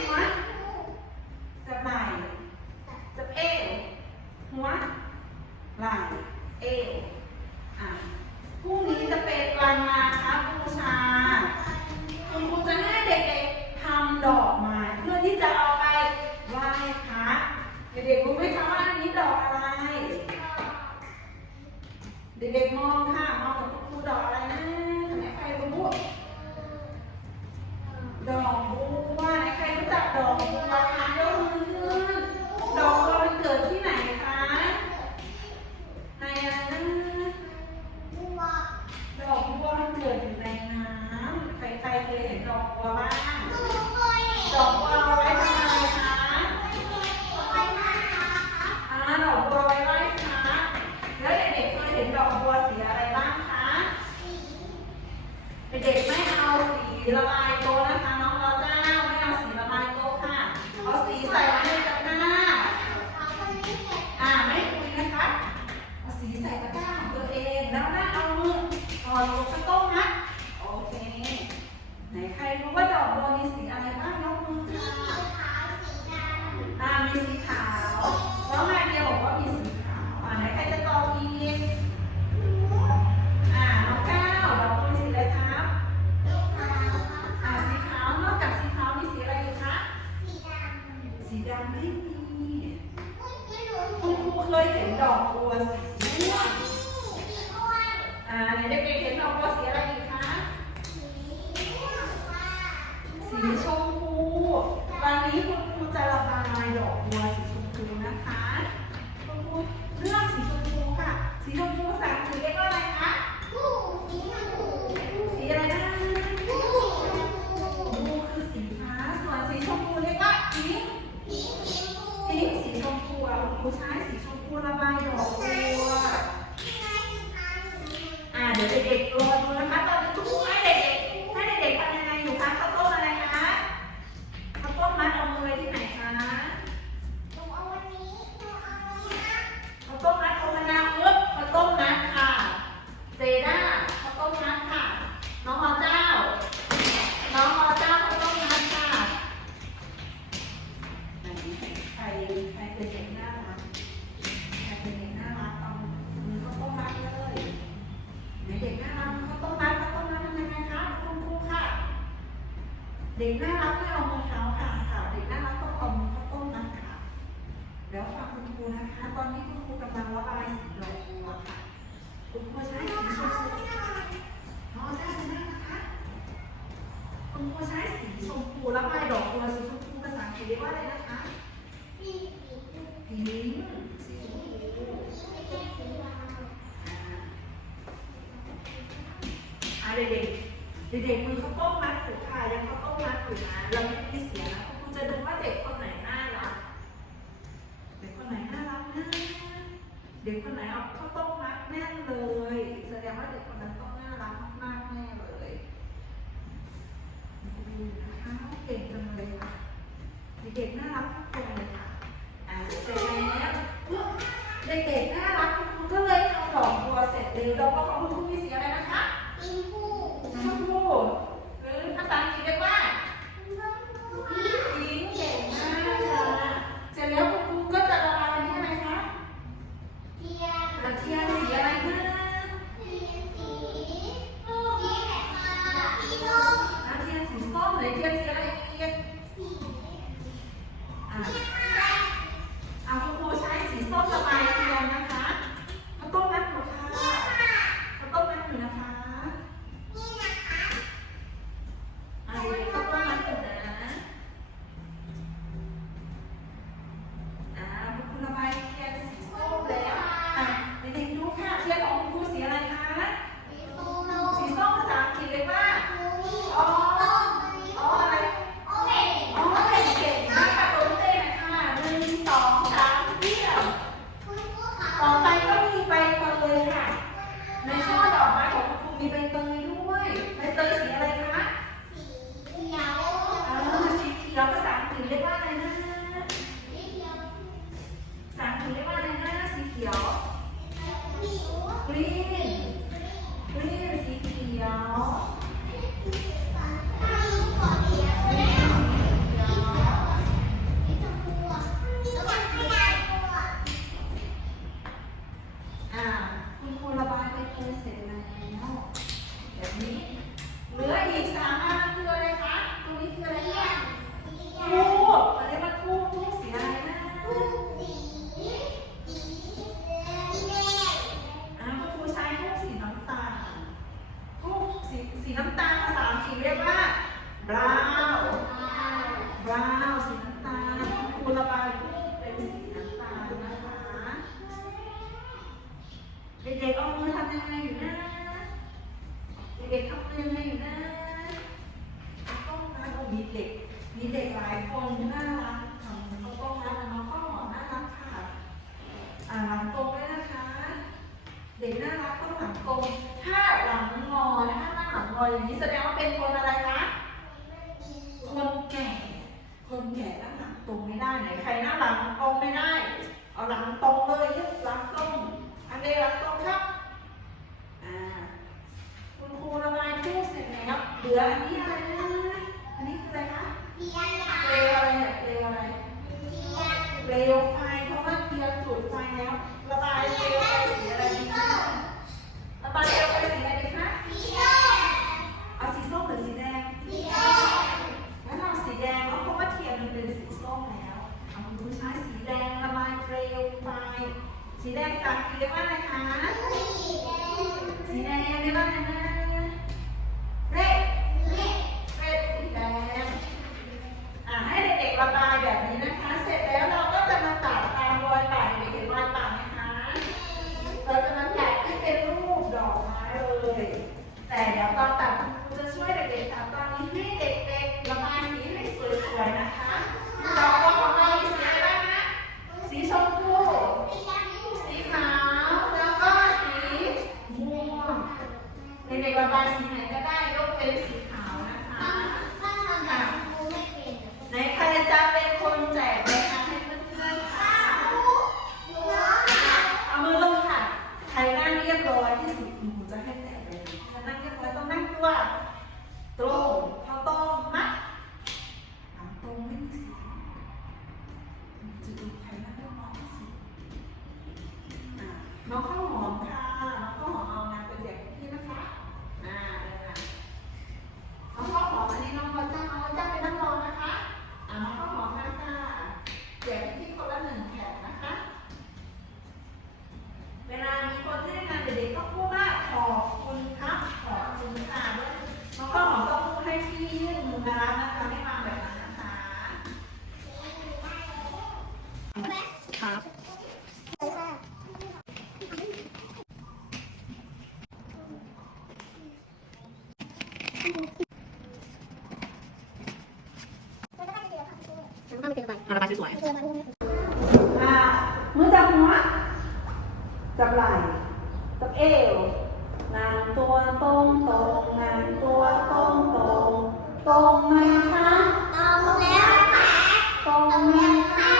หัวไหลเอวหัว ไหลเอวอะคู่นี้จะเป็นวันมาคบูชา คุณครูจะให้เด็กๆทำดอกไม้เพื่อที่จะเอาไปไหว้พระเด็กๆรู้ไหมคะว่านนี้ดอกอะไร เด็กๆมองค่ะ ระบายตัวนะ ผู้ชายสีชมพูระบายดอกบัวอ่าเดี๋ยวเด็กๆรอดูนะคะ ผูรับไม้ดอกบัวสีชมพูภาษาอังกฤษเรีว่าอะไรนะคะพิงค์อ่าเด็กเด็กมือเขาต้มมัดถูกค่ะยังเขาต้มมัดถูกนะเราไม่มีเสียนะคุณจะดูว่าเด็กคนไหนน่ารักเด็กคนไหนน่ารักนะเด็กคนไหนเอาเขาต้มมัดแน่นเลย แสดงว่าเด็กคนนั้นต้อง ดีนะคะเก่งจังเลยค่ะเด็กๆน่ารักทุกคนเลยค่ะอ่าเสร็จแล้วเด็กๆน่ารักทุกคนก็เลยเอาดอกตัวเสร็จแล้วก็เขา comprar. เหลืออันนี้อะไรนะ อันนี้คืออะไรคะเปลวอะไรเนี่ยเปลวอะไรเปลวไฟเพราะว่าเทียนจุดไฟแล้วระบายเปลวไฟสีอะไรดีคะระบายเปลวไฟสีอะไรดีคะเอาสีส้มหรือสีแดงงั้นเอาสีแดงเนาะเพราะว่าเทียนมันเป็นสีส้มแล้วเอาคุณครูใช้สีแดงระบายเปลวไฟสีแดงจากเรียกว่าอะไร ระบายสวยอ่ามือจับหัว จับไหล่ จับเอวนางตัวตรงตรงนางตัวตรงตรงตรงไหมคะตรงไหมคะ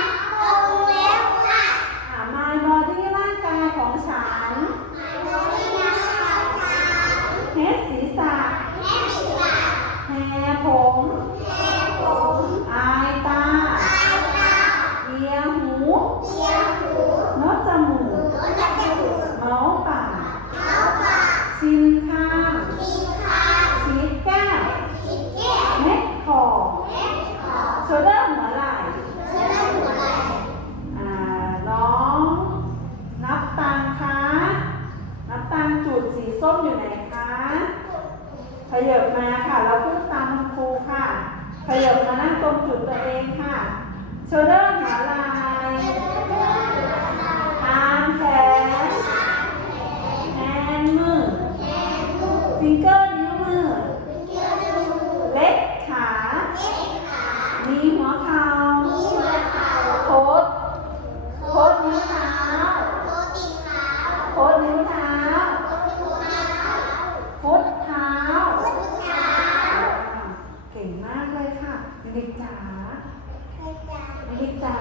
อ่ามาบอดี้ร่างกายของฉันเฮดศีรษะแฮผมอายตา เมาส์ปากชินข้างชีดแก้วเม็ดคอโชเดอร์หัวไหล่อ่าน้องนับตังคะนับตังจุดสีส้มอยู่ไหนคะขยับมาค่ะเราพูดตามคุณครูค่ะขยับมานั่งตรงจุดตัวเองค่ะโชเดอร์หัวไหล่อาร์มแขน แอนมือฟิงเกอร์นิ้วมือ เล็กขา มีหัวเข่าโคดโคดนิ้วเท้าโคดนิ้วเท้า ฟุตเท้าอ่าเก่งมากเลยค่ะเด็กจ๋าเด็กจ๋า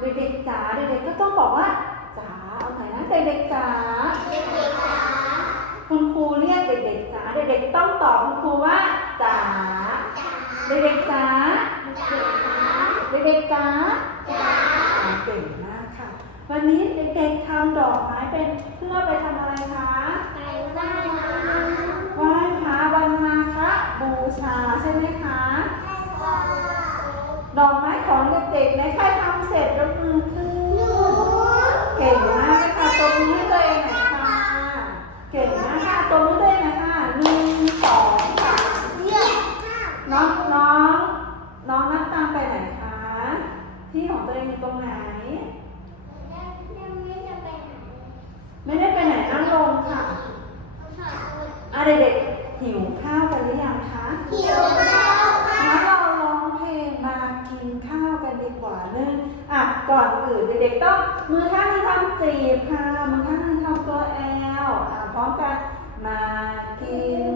เด็กๆจ๋าเด็กๆก็ต้องบอกว่าจ๋าเอาไหนนะเด็กๆจ๋า คุณครูเรียกเด็กๆจ๋า เด็กๆต้องตอบคุณครูว่าจ๋าเด็กๆจ๋าเด็กๆจ๋าเก่งมากค่ะ วันนี้เด็กๆทำดอกไม้เป็นเพื่อไปทำอะไรคะไหว้พระไหว้พระวันมาฆบูชาใช่ไหมคะดอกไม้ของเด็กๆในใครทำเสร็จยกมือขึ้นเก่งมากเลยค่ะตบมือให้ตัวเองหน่อยค่ะเก่งมากู่ตรงไหน ไม่ได้ไปไหนนั่งลงค่ะอะไรเด็กหิวข้าวกันหรือยังคะหิวข้าวค่ะงั้นเราร้องเพลงมากินข้าวกันดีกว่าเนื่องอะก่อนอื่นเด็กๆต้องมือข้างนี้ทำจีบค่ะมือข้างนี้ทำตัวแอลอะพร้อมกันมากิน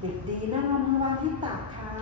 เด็กดีนั่งละมือวางที่ตักค่ะ